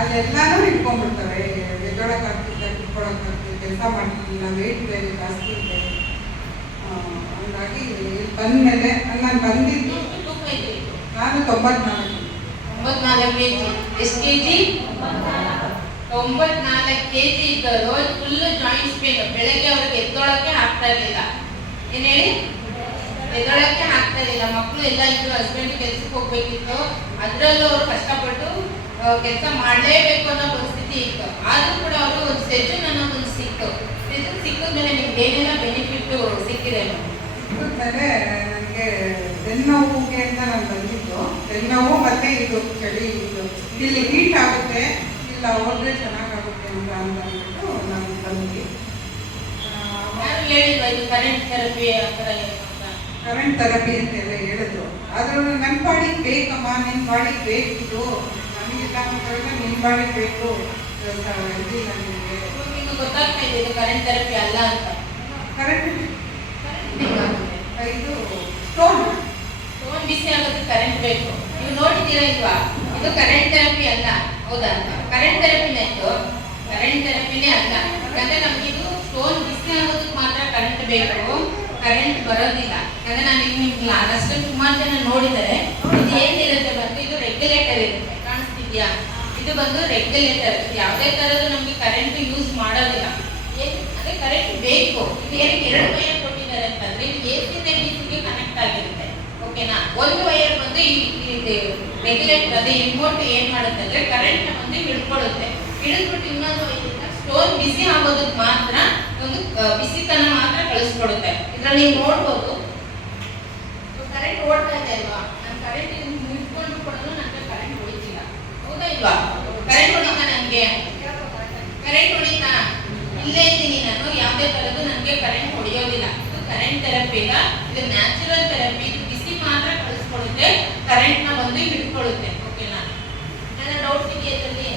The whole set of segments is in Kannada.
ಅಲ್ಲೆಲ್ಲಾನು ಇಟ್ಕೊಂಡ್ಬಿಡ್ತಾರೆ. ಎದ್ದೊಳಕ್ಕಾಗ್ತಿಲ್ಲ, ಕುತ್ಕೊಳಕ್ಕಾಗ್ತಿಲ್ಲ, ಕೆಲಸ ಮಾಡ್ತಿರ್ಲಿಲ್ಲ, ವೇಟ್ ಬೇರೆ ಜಾಸ್ತಿ ಇದೆ. ಹಂಗಾಗಿ ಇಲ್ಲಿ ಬಂದಮೇಲೆ ನಾನು ಬಂದಿದ್ದು ನಾನು 94 kg. ಎಷ್ಟು ಕೆಜಿ? 94 kg ಇದ್ದವರು ಫುಲ್ ಜಾಯಿಂಟ್ಸ್ ಪೇನ್. ಬೆಳಗ್ಗೆ ಅವ್ರಿಗೆ ಎದ್ದೊಳಕ್ಕೆ ಆಗ್ತಾ ಇರಲಿಲ್ಲ. ಏನ್ ಹೇಳಿ? ಎದ್ದೊಳಕ್ಕೆ ಆಗ್ತಾ ಇರಲಿಲ್ಲ. ಮಕ್ಕಳು ಎಲ್ಲ ಇದ್ರು, ಹಸ್ಬೆಂಡ್ ಕೆಲ್ಸಕ್ಕೆ ಹೋಗ್ಬೇಕಿತ್ತು. ಅದ್ರಲ್ಲೂ ಅವ್ರು ಕಷ್ಟಪಟ್ಟು ಕೆಲಸ ಮಾಡಲೇಬೇಕು ಅನ್ನೋ ಪರಿಸ್ಥಿತಿ ಇತ್ತು. ಆದ್ರೂ ಕೂಡ ಅವರು ಒಂದು ಸೆಜನ್ ಅನ್ನೋದೊಂದು ಸಿಕ್ತು. ಸೆಜನ್ ಸಿಕ್ಕಿದ್ಮೇಲೆ ನಿಮ್ಗೆ ಏನೆಲ್ಲ ಬೆನಿಫಿಟ್ ಸಿಕ್ಕಿದೆ? ಸಿಕ್ಕಿದ್ಮೇಲೆ ನನಗೆ ಬೆನ್ನೋವಿಗೆ ಅಂತ ನಾನು ಬಂದಿದ್ದು. ಬೆನ್ನೋವು ಮತ್ತೆ ಇದು ಚಳಿ, ಇದು ಇಲ್ಲಿ ಹೀಟ್ ಆಗುತ್ತೆ, ಇಲ್ಲ ಹೋದ್ರೆ ಚೆನ್ನಾಗಾಗುತ್ತೆ ಅಂತ ಅಂದ್ಬಿಟ್ಟು ನಾನು ಬಂದ್ವಿ. ಯಾರು ಹೇಳಿಲ್ವಾ ಇದು ಕರೆಂಟ್ ಥೆರಪಿ ಆ ಥರ ಏನು ಅಂತ? ಕರೆಂಟ್ ಥೆರಪಿ ಅಂತೆಲ್ಲ ಹೇಳಿದ್ರು. ಆದ್ರೂ ನನ್ನ ಬಾಡಿಗೆ ಬೇಕಮ್ಮ, ನಿನ್ನ ಬಾಡಿಗೆ ಬೇಕಿದು, ನನಗಿಲ್ಲ ಅಂತ ನಿನ್ನ ಬಾಡಿಗೆ ಬೇಕು ಇದಿಲ್ಲ ನಿಮಗೆ. ನಿಮ್ಗೆ ಗೊತ್ತಾಗ್ತಾ ಇದೆ ಇದು ಕರೆಂಟ್ ಥೆರಪಿ ಅಲ್ಲ ಅಂತ? ಕರೆಂಟ್ ಇದು ಸ್ಟೋನ್ ಬಿಸಿ ಆಗೋದಕ್ಕೆ ಕರೆಂಟ್ ಬೇಕು. ನೀವು ನೋಡಿದ್ದೀರಾ ಇಲ್ವಾ? ಇದು ಕರೆಂಟ್ ಥೆರಪಿ ಅಲ್ಲ, ಹೌದಾ? ಕರೆಂಟ್ ಥೆರಪಿನೇ ಇದು, ಕರೆಂಟ್ ಥೆರಪಿನೇ ಅಲ್ಲ. ಯಾಕಂದ್ರೆ ನಮ್ಗೆ ಇದು ಸ್ಟೋನ್ ಬಿಸಿ ಆಗೋದಕ್ಕೆ ಮಾತ್ರ ಕರೆಂಟ್ ಬೇಕು, ಕರೆಂಟ್ ಬರೋದಿಲ್ಲ. ಯಾಕಂದ್ರೆ ನಾನು ನಿಮ್ಗೆ ಅಷ್ಟೇ ಸುಮಾರು ಜನ ನೋಡಿದರೆ ಇದು ಏನಿರುತ್ತೆ ಬಂದು ಇದು ರೆಗ್ಯುಲೇಟರ್ ಇರುತ್ತೆ, ಕಾಣಿಸ್ತಿದ್ಯಾ? ಇದು ಬಂದು ರೆಗ್ಯುಲೇಟರ್. ಯಾವುದೇ ತರದ್ದು ನಮ್ಗೆ ಕರೆಂಟ್ ಯೂಸ್ ಮಾಡೋದಿಲ್ಲ. ಅದೇ ಕರೆಂಟ್ ಬೇಕು. ಇದು ಏನಕ್ಕೆ 2 ವೈರ್ ಕೊಟ್ಟಿದ್ದಾರೆ ಅಂತಂದ್ರೆ ಇದು ಎಸಿಯಿಂದ ಡಿಸಿಗೆ ಕನೆಕ್ಟ್ ಆಗಿರುತ್ತೆ. ಓಕೆನಾ? ಒಂದು ವೈರ್ ಬಂದು ರೆಗ್ಯುಲೇಟರ್ ಅದೇ ರಿಮೋಟ್ ಏನ್ ಮಾಡುತ್ತೆ ಅಂದ್ರೆ ಕರೆಂಟ್ ಬಂದು ಹಿಡ್ಕೊಳ್ಳುತ್ತೆ. ಹಿಡಿದ್ಬಿಟ್ಟು ಇನ್ನೊಂದು ವೈರಿಂದ ಸ್ಟೋನ್ ಬಿಸಿ ಆಗೋದಕ್ಕೆ ಮಾತ್ರ ಒಂದು ಬಿಸಿತನ ಮಾತ್ರ ಕಳಿಸ್ಕೊಡುತ್ತೆ. ಇದ್ರಲ್ಲಿ ನೀವು ನೋಡ್ಬೋದು ಕರೆಂಟ್ ಓಡ್ತಾ ಇದೆ ಅಲ್ವಾ? ನಾನು ಕರೆಂಟ್ ಹಿಡ್ಕೊಂಡು ಕೂಡ ನನಗೆ ಕರೆಂಟ್ ಹೊಡಿತಿಲ್ಲ, ಹೌದಾ ಇಲ್ವಾ? ಕರೆಂಟ್ ಹೊಡಿತಾ ನನಗೆ? ಕರೆಂಟ್ ಹೊಡಿತಾ? ಇಲ್ಲೇ ಇದ್ದೀನಿ ನಾನು, ಯಾವುದೇ ತರದ್ದು ನನಗೆ ಕರೆಂಟ್ ಹೊಡೆಯೋದಿಲ್ಲ. ಇದು ಕರೆಂಟ್ ಥೆರಪಿ ಇಲ್ಲ, ಇದು ನ್ಯಾಚುರಲ್ ಥೆರಪಿ. ಇದು ಬಿಸಿ ಮಾತ್ರ ಕಳಿಸ್ಕೊಡುತ್ತೆ, ಕರೆಂಟ್ ನ ಬಂದು ಹಿಡ್ಕೊಳ್ಳುತ್ತೆ. ಓಕೆನಾ? ನನ್ನ ಡೌಟ್ ಇದೆಯಾ ಇದರಲ್ಲಿ?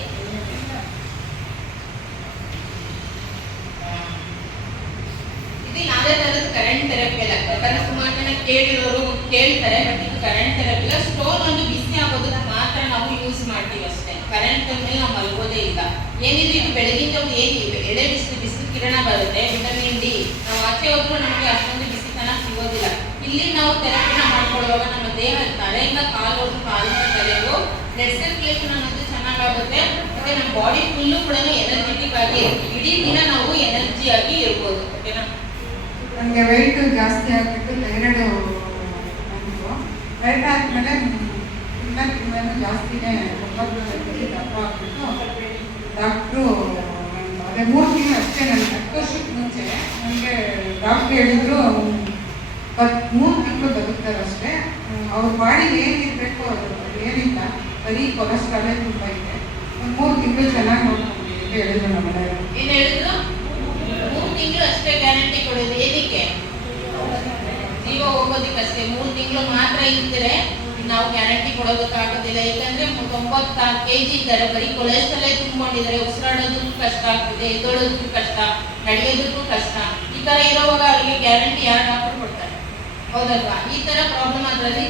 ಇದು ಯಾವುದೇ ತರದ ಕರೆಂಟ್ ಥೆರಪಿ ಅಲ್ಲ. ಯಾಕಂದ್ರೆ ಸುಮಾರು ಜನ ಕೇಳಿರೋರು ಕೇಳ್ತಾರೆ, ಬಟ್ ಇದು ಕರೆಂಟ್ ಥೆರಪಿ ಇಲ್ಲ. ಸ್ಟೋನ್ ಒಂದು ಬಿಸಿ ಆಗೋದಕ್ಕೆ ಮಾತ್ರ ನಾವು ಯೂಸ್ ಮಾಡ್ತೀವಿ ಅಷ್ಟೇ. ಕರೆಂಟ್ ಮೇಲೆ ನಾವು ಮಲ್ಗೋದೇ ಇಲ್ಲ. ಏನಿದೆ ಇದು ಬೆಳಗಿನ ಜಾವ ಏನು ಎಳೆ ಬಿಸಿಲು ಕಿರಣ ಬರುತ್ತೆ, ವಿಟಮಿನ್ ಡಿ. ನಾವು ಆಚೆ ಹೋದ್ರೂ ನಮಗೆ ಅಷ್ಟೊಂದು ಬಿಸಿತನ ಸಿಗೋದಿಲ್ಲ. ಇಲ್ಲಿ ನಾವು ಥೆರಪಿನ ಮಾಡ್ಕೊಳ್ಳುವಾಗ ನಮ್ಮ ದೇಹ ತಲೆಯಿಂದ ಕಾಲಿಂದ ತಲೆಗೂ ಬ್ಲಡ್ ಸರ್ಕ್ಯುಲೇಷನ್ ಅನ್ನೋದು ಚೆನ್ನಾಗಾಗುತ್ತೆ. ಮತ್ತೆ ನಮ್ಮ ಬಾಡಿ ಫುಲ್ಲು ಕೂಡ ಎನರ್ಜೆಟಿಕ್ ಆಗಿ ಇಡೀ ದಿನ ನಾವು ಎನರ್ಜಿ ಆಗಿ ಇರ್ಬೋದು. ಓಕೆನಾ? ನನಗೆ ವೆಯ್ಟ್ ಜಾಸ್ತಿ ಆಗಿಬಿಟ್ಟು ಥೈರಾಯ್ಡ್ ಬಂತು. ವೆಯ್ಟ್ ಆದಮೇಲೆ ಇನ್ನೂ ಜಾಸ್ತಿನೇ 9 kg ದಪ್ಪ ಆಗಿಬಿಟ್ಟು ಡಾಕ್ಟ್ರು ಅದೇ 3 ತಿಂಗಳು ಅಷ್ಟೇ, ನನಗೆ 10 ವರ್ಷಕ್ಕೆ ಮುಂಚೆ ನನಗೆ ಡಾಕ್ಟ್ರು ಹೇಳಿದ್ರು 3 ತಿಂಗಳು ಬದುಕ್ತಾರೆ ಅಷ್ಟೇ, ಅವ್ರ ಬಾಡಿಗೆ ಏನಿರಬೇಕು ಅದು ಏನಿಲ್ಲ, ಬರೀ ಕೊಲೆಸ್ಟ್ರಾಲೇ ತುಂಬ ಇದೆ, ಒಂದು 3 ತಿಂಗಳು ಚೆನ್ನಾಗಿ ನೋಡ್ಕೊಂಡು ಅಂತ ಹೇಳಿದ್ರು ನಮ್ಮ ಮನೆಯವರು. ಏನು ಹೇಳಿದ್ರು? 3 ತಿಂಗಳು ಅಷ್ಟೇ ಗ್ಯಾರಂಟಿ ಕೊಡೋದು. ಏನಕ್ಕೆ? ಜೀವ ಹೋಗೋದಕ್ಕಷ್ಟೇ. 3 ತಿಂಗಳು ಮಾತ್ರ ಇರ್ತಾರೆ, ನಾವು ಗ್ಯಾರಂಟಿ ಕೊಡೋದಕ್ಕಾಗೋದಿಲ್ಲ. ಯಾಕಂದ್ರೆ 96 kg ಇದ್ದಾರೆ, ಬರೀ ಕೊಲೆಸ್ಟ್ರಾಲೇ ತುಂಬಿಕೊಂಡಿದ್ದಾರೆ, ಉಸಿರಾಡೋದಕ್ಕೂ ಕಷ್ಟ ಆಗ್ತಿದೆ, ಎದ್ದೋಳೋದಕ್ಕೂ ಕಷ್ಟ, ನಡೆಯೋದಕ್ಕೂ ಕಷ್ಟ. ಈ ತರ ಇರೋವಾಗ ಅವರಿಗೆ ಗ್ಯಾರಂಟಿ ಯಾರು ಡಾಕ್ಟರ್ ಕೊಡ್ತಾರೆ? ಹೌದಲ್ವಾ? ಈ ತರ ಪ್ರಾಬ್ಲಮ್ ಅದರಲ್ಲಿ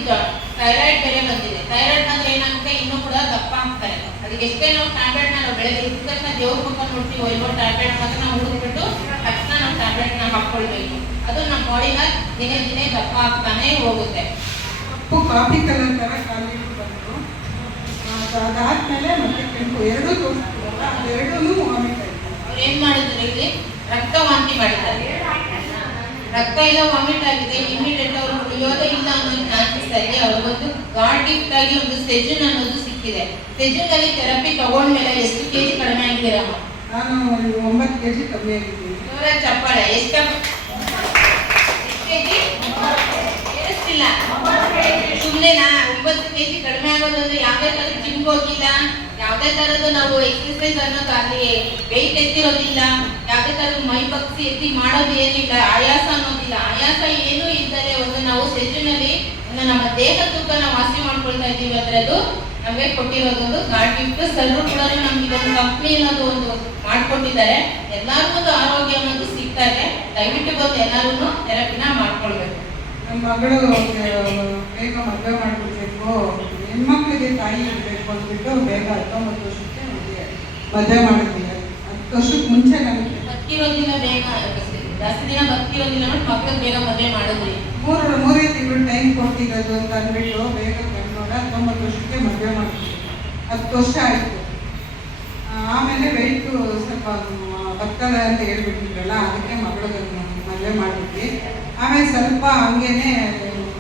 ಥೈರಾಯ್ಡ್ ಬೇರೆ ಬಂದಿದೆ. ಥೈರಾಯ್ಡ್ ಬಂದ್ರೆ ಏನಾಗುತ್ತೆ, ಇನ್ನೂ ಕೂಡ ದಪ್ಪ ಆಗ್ತಾರೆ. ಅದಕ್ಕೆ ಎಷ್ಟೇ ನಾವು ಟ್ಯಾಬ್ಲೆಟ್ ನಾವು ಬೆಳಗ್ಗೆ ಇದ್ದ ತಕ್ಷಣ ದೇವ್ರ ಮುಖ ನೋಡ್ತೀವಿ, ಎಲ್ಲೋ ಟ್ಯಾಬ್ಲೆಟ್ ಮಾತ್ರ ನಾವು ಹುಡುಕ್ಬಿಟ್ಟು ತಕ್ಷಣ ನಾವು ಟ್ಯಾಬ್ಲೆಟ್ನ ಹಾಕ್ಕೊಳ್ಬೇಕು. ಅದು ನಮ್ಮ ಬಾಡಿನ ದಿನೇ ದಿನೇ ದಪ್ಪ ಆಗ್ತಾನೆ ಹೋಗುತ್ತೆ. ಕಾಫಿ ಕಲರ್ ಥರ ಕಾಲಿಟ್ಟು ಬಂತು. ಅದಾದ್ಮೇಲೆ ಮತ್ತೆ ಕೆಂಪು ಎರಡೂ ತೋರಿಸ್ತೀವಲ್ಲ, ಅದೆರಡೂ ವಾಮಿಟ್ ಆಯಿತು. ಅವ್ರು ಏನು ಮಾಡಿದ್ರು ಇಲ್ಲಿ? ರಕ್ತ ವಾಂತಿ ಮಾಡಿದ್ದಾರೆ. ರಕ್ತ ಎಲ್ಲ ವಾಮಿಟ್ ಆಗಿದೆ, ಇಮಿಡಿಯೇಟ್ ಅವರು ಉಳಿಯೋದೇ ಇಲ್ಲ ಅನ್ನೋ ಚಾನ್ಸಸ್ ಆಗಿ ಅವ್ರಿಗೊಂದು ಗಾರ್ಡಿಫ್ಟ್ ಆಗಿ ಒಂದು ಸೆಜನ್ ಅನ್ನೋದು ಸಿಕ್ಕಿದೆ. ಸೆಜನ್ ಅಲ್ಲಿ ಥೆರಪಿ ತಗೊಂಡ್ಮೇಲೆ ಎಷ್ಟು ಕೆಜಿ ಕಡಿಮೆ ಆಗಿದ್ದೀರಮ್ಮ? ನಾನು 9 kg ಕಮ್ಮಿ ಆಗಿದ್ದೀನಿ. ಚಪ್ಪಾಳೆ. ಎಷ್ಟು ಕೆಜಿ? ಏನಿಲ್ಲ, ಸುಮ್ಮನೆನಾ? 9 kg ಕಡಿಮೆ ಆಗೋದಂದ್ರೆ ಯಾವುದೇ ಥರದ ಜಿಮ್ಗೆ ಹೋಗಿಲ್ಲ, ಯಾವುದೇ ಥರದ್ದು ನಾವು ಎಕ್ಸರ್ಸೈಸ್ ಅನ್ನೋದು ಅಲ್ಲಿ ವೆಯ್ಟ್ ಎತ್ತಿರೋದಿಲ್ಲ, ಯಾವುದೇ ಥರದ ಮೈ ಬಗ್ಸಿ ಎತ್ತಿ ಮಾಡೋದು ಏನಿಲ್ಲ, ಆಯಾಸ ಅನ್ನೋದಿಲ್ಲ. ಆಯಾಸ ಏನೂ ಇದ್ದರೆ ಒಂದು ನಾವು ಸೆಜನಲ್ಲಿ ಒಂದು ನಮ್ಮ ದೇಹ ತೂಕ ನಾವು ವಾಸಿ ಮಾಡ್ಕೊಳ್ತಾ ಇದ್ದೀವಿ ಅಂದ್ರೆ ಅದು ನಮಗೆ ಕೊಟ್ಟಿರೋದು ಒಂದು ಗಾರ್ಡ್ ಸರ್ರು ಕೂಡ ನಮ್ಗೆ ಇದೊಂದು ಕಂಪ್ನಿ ಅನ್ನೋದು ಒಂದು ಮಾಡ್ಕೊಟ್ಟಿದ್ದಾರೆ. ಎಲ್ಲರಿಗೂ ಒಂದು ಆರೋಗ್ಯ ಅನ್ನೋದು ಸಿಗ್ತಾ ಇದೆ. ದಯವಿಟ್ಟು ಬಂದು ಎಲ್ಲರೂ ಥೆರಪಿನ ಮಾಡ್ಕೊಳ್ಬೇಕು. ನಮ್ಮ ಮಗಳು ಬೇಗ ಮದುವೆ ಮಾಡಿಬಿಡ್ಬೇಕು, ಹೆಣ್ಮಕ್ಳಿಗೆ ತಾಯಿ ಇರಬೇಕು ಅಂದ್ಬಿಟ್ಟು ಬೇಗ 19 ವರ್ಷಕ್ಕೆ ಮದುವೆ. ಮದುವೆ ಮಾಡಿದ್ವಿ. 10 ವರ್ಷಕ್ಕೆ ಮುಂಚೆ ನನಗೆ ಬದುಕಿರೋದಿಲ್ಲ ಬೇಗ, ಜಾಸ್ತಿ ದಿನ ಬದುಕಿರೋದಿಲ್ಲ ಬಟ್ ಮಕ್ಕಳು ಬೇಗ ಮದುವೆ ಮಾಡಿದ್ರಿ. ಮೂರೇ ತಿಂಗಳು ಟೈಮ್ ಕೊಟ್ಟಿರೋದು ಅಂತ ಅಂದ್ಬಿಟ್ಟು ಬೇಗ ಬೆಂಗಳೂರ 19 ವರ್ಷಕ್ಕೆ ಮದುವೆ ಮಾಡಿದ್ವಿ. 10 ವರ್ಷ ಆಯಿತು. ಆಮೇಲೆ ವೆಯ್ಟು ಸ್ವಲ್ಪ ಬರ್ತದ ಅಂತ ಹೇಳ್ಬಿಟ್ಟಿದ್ರಲ್ಲ, ಅದಕ್ಕೆ ಮಗಳಿಗೆ ಮದುವೆ ಮಾಡಿದ್ವಿ. ಆಮೇಲೆ ಸ್ವಲ್ಪ ಹಂಗೇನೆ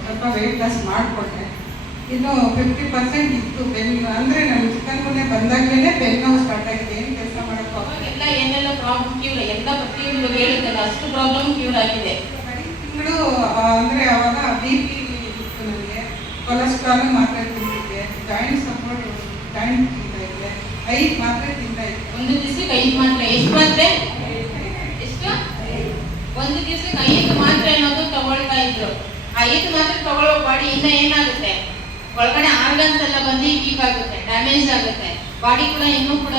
ಸ್ವಲ್ಪ ವೆಯ್ಟ್ ಲಾಸ್ ಮಾಡಿಕೊಂಡೆ. ಇನ್ನು 50% ಇತ್ತು ಬೆನ್ನು, ಅಂದರೆ ನಾನು ಚಿಕನ್ ಗುನ್ನೆ ಬಂದಾಗಲೇ ಬೆನ್ನು ನೋವು ಸ್ಟಾರ್ಟ್ ಆಗಿದೆ. ಏನು ಕೆಲಸ ಮಾಡೋಕ್ಕೂ ಎಲ್ಲ ಏನೆಲ್ಲ ಪ್ರಾಬ್ಲಮ್ ಕ್ಯೂರ್, ಎಲ್ಲ ಪ್ರತಿಯೊಂದು ಹೇಳಿದ್ದಲ್ಲ ಅಷ್ಟು ಪ್ರಾಬ್ಲಮ್ ಕ್ಯೂರ್ ಆಗಿದೆ. ತಿಂಗಳು ಅಂದರೆ ಅವಾಗ BP ಇತ್ತು ನನಗೆ, ಕೊಲೆಸ್ಟ್ರಾಲ್ ಮಾತ್ರೆ ತಿಂತಿದ್ದೆ, ಜಾಯಿಂಟ್ ಸಪೋರ್ಟ್ ಜಾಯಿಂಟ್ ತಿಂತಾ ಇದ್ದೆ, 5 ಮಾತ್ರೆ ತಿಂತಾ ಇದ್ದೆ. ಒಂದು ದಿವಸಕ್ಕೆ 5 ಮಾತ್ರೆ? ಎಷ್ಟು ಮಾತ್ರೆ? ಎಷ್ಟು? ಒಂದು ದಿವಸಕ್ಕೆ 5 ಮಾತ್ರೆ ಅನ್ನೋದು ತಗೊಳ್ತಾ ಇದ್ರು. 5 ಮಾತ್ರೆ ತಗೊಳ್ಳೋ ಬಾಡಿ ಇಂದ ಏನಾಗುತ್ತೆ, ಒಳಗಡೆ ಆರ್ಗನ್ಸ್ ಎಲ್ಲ ಬಂದು ವೀಕ್ ಆಗುತ್ತೆ, ಡ್ಯಾಮೇಜ್ ಆಗುತ್ತೆ, ಬಾಡಿ ಕೂಡ ಇನ್ನೂ ಕೂಡ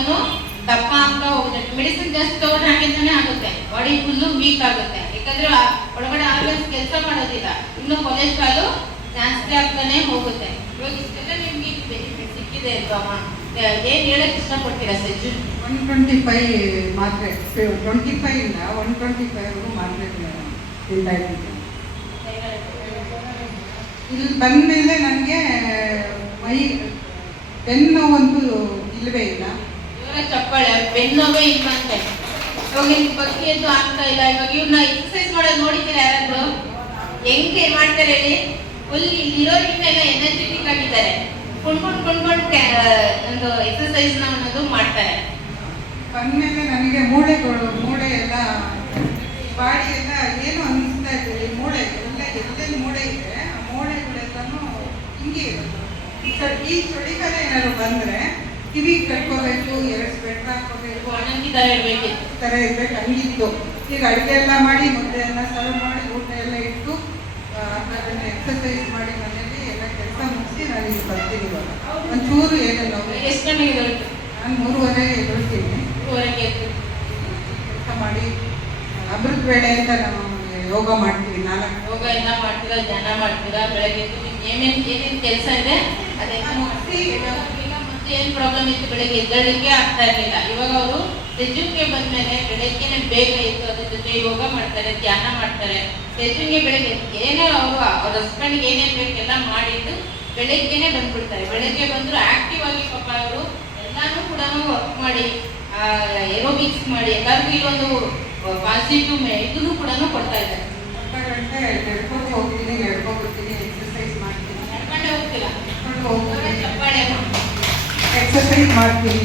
ದಪ್ಪ ಆಗ್ತಾ ಹೋಗುತ್ತೆ. ಮೆಡಿಸಿನ್ ಜಾಸ್ತಿ ತಗೊಂಡ್ರೆ ಹಾಗೆಂತಾನೆ ಆಗುತ್ತೆ, ಬಾಡಿ ಫುಲ್ಲು ವೀಕ್ ಆಗುತ್ತೆ. ಯಾಕಂದ್ರೆ ಒಳಗಡೆ ಆರ್ಗನ್ಸ್ ಕೆಲಸ ಮಾಡೋದಿಲ್ಲ, ಇನ್ನು ಕೊಲೆಸ್ಟ್ರಾಲ್ ಜಾಸ್ತಿ ಆಗ್ತಾನೆ ಹೋಗುತ್ತೆ. ಇವಾಗ ಇಷ್ಟೆಲ್ಲ ನಿಮ್ಗೆ ಬೆನಿಫಿಟ್ ಸಿಕ್ಕಿದೆ ಅಲ್ವಾ? ಏನ್ ಹೇಳಕ್ ಇಷ್ಟಪಡ್ತೀರಾ ಸಜ್ಜು? 125 ಮಾತ್ರೆ, 25 ಇಂದ 125 ಮಾತ್ರೆ ತಿಂತಾ ಇದ್ದೀನಿ. ಇಲ್ಲಿ ಬಂದಮೇಲೆ ನನಗೆ ಬೆನ್ನು ಒಂದು ಇಲ್ಲವೇ ಇಲ್ಲ. ಇವಾಗ ಚಪ್ಪಾಳೆ ಬೆನ್ನೋವೇ ಇಲ್ಲ ಅಂತ. ಇವಾಗ ನಿಮ್ಗೆ ಬಗ್ಗೆ ಎದ್ದು ಆಗ್ತಾ ಇಲ್ಲ. ಇವಾಗ ಇವ್ರನ್ನ ಎಕ್ಸರ್ಸೈಸ್ ಮಾಡೋದು ನೋಡಿದ್ದೀರಾ ಯಾರಾದ್ರು? ಹೆಂಗೆ ಮಾಡ್ತಾರೆ ಹೇಳಿ? ಫುಲ್ ಇಲ್ಲಿರೋರಿಗೆಲ್ಲ ಎನರ್ಜೆಟಿಕ್ ಆಗಿದ್ದಾರೆ, ಕೊಂಡ್ಕೊಂಡು ಒಂದು ಎಕ್ಸರ್ಸೈಸ್ ಅನ್ನೋದು ಮಾಡ್ತಾರೆ. ಬಂದಮೇಲೆ ನನಗೆ ಮೂಳೆ ಎಲ್ಲ ಬಾಡಿ ಎಲ್ಲ ಏನು ಅನ್ನಿಸ್ತಾ ಇದ್ದೀವಿ. ಮೂಳೆ ಎಲ್ಲೆಲ್ಲಿ ಮೂಳೆ ಇದೆ ಆ ಮೂಳೆಗಳೆಲ್ಲನೂ ಹಿಂಗೆ ಇರುತ್ತೆ. ಈ ಚಳಿಗಾಲ ಏನಾದ್ರು ಬಂದರೆ ಕಿವಿ ಕಟ್ಕೋಬೇಕು, 2 ಸ್ವೆಟರ್ ಹಾಕೋಬೇಕು, ಒಣಗಿ ಥರ ಇರಬೇಕಿತ್ತು, ಥರ ಇರ್ಬೇಕು. ಹಂಗಿತ್ತು. ಈಗ ಅಡುಗೆ ಎಲ್ಲ ಮಾಡಿ, ಮುದ್ದೆ ಎಲ್ಲ ಸರ್ವ್ ಮಾಡಿ, ಊಟ ಎಲ್ಲ ಇಟ್ಟು ಅದನ್ನು ಎಕ್ಸರ್ಸೈಸ್ ಮಾಡಿ ಮನೇಲಿ ಎಲ್ಲ ಕೆಲಸ ಮುಗಿಸಿ ನಾನು ಈಗ ಬರ್ತೀನಿ. ಇವಾಗ ಒಂಚೂರು ಏನಿಲ್ಲ. ಎಷ್ಟು ಗಂಟೆಗೆ ಎದ್ದೇಳ್ತೀರಿ? ನಾನು 3:30 ಎದ್ದೇಳ್ತೀನಿ. 3:30ಕ್ಕೆ ಎದ್ದು ಕೆಲಸ ಮಾಡಿ ಅಮೃತ ವೇಳೆ ಅಂತ ನಾವು ಯೋಗ ಮಾಡ್ತೀವಿ. 4 ಯೋಗ ಎಲ್ಲ ಮಾಡ್ತೀರಾ, ಧ್ಯಾನ ಮಾಡ್ತೀರಾ? ಬೆಳಗ್ಗೆ ಎದ್ದು ನಿಮ್ಗೆ ಏನೇನು ಕೆಲಸ ಇದೆ ಅದೆಲ್ಲ ಮುಗಿಸಿ ಮತ್ತೆ ಏನು ಪ್ರಾಬ್ಲಮ್ ಇತ್ತು, ಬೆಳಗ್ಗೆ ಎದ್ದೇಳಲಿಕ್ಕೆ ಆಗ್ತಾ ಇರಲಿಲ್ಲ. ಇವಾಗ ಅವರು ಸೆಜ್ಜುಗೆ ಬಂದ್ಮೇಲೆ ಬೆಳಗ್ಗೆನೆ ಬೇಗ ಎದ್ದು ಅದ್ರ ಜೊತೆ ಯೋಗ ಮಾಡ್ತಾರೆ, ಧ್ಯಾನ ಮಾಡ್ತಾರೆ. ಸೆಜ್ಜುಗೆ ಬೆಳಗ್ಗೆ ಏನೇ ಅವ್ರ ಹಸ್ಬೆಂಡ್ಗೆ ಏನೇನು ಬೇಕೆಲ್ಲ ಮಾಡಿದ್ದು ಬೆಳಗ್ಗೆನೆ ಬಂದ್ಬಿಡ್ತಾರೆ. ಬೆಳಗ್ಗೆ ಬಂದ್ರು ಆಕ್ಟಿವ್ ಆಗಿ ಪಾಪ ಅವರು ಎಲ್ಲಾನು ಕೂಡ ವರ್ಕ್ ಮಾಡಿ ಏರೋಬಿಕ್ಸ್ ಮಾಡಿ ಎಲ್ಲರಿಗೂ ಇಲ್ಲೊಂದು ಪಾಸಿಟಿವ್ ಇದನ್ನು ಕೂಡ ಕೊಡ್ತಾ ಇದ್ದಾರೆ. ನಡ್ಕೊಂಡು ಹೋಗ್ತೀನಿ, ನಡ್ಕೊಂಡು ಬರ್ತೀನಿ, ಎಕ್ಸರ್ಸೈಸ್ ಮಾಡ್ತೀನಿ. ನಡ್ಕೊಂಡೇ ಹೋಗ್ತಿಲ್ಲ, ನಡ್ಕೊಂಡು ಹೋಗ್ತೀನಿ, ಚಪ್ಪಾಳೆ ಎಕ್ಸರ್ಸೈಸ್ ಮಾಡ್ತೀನಿ.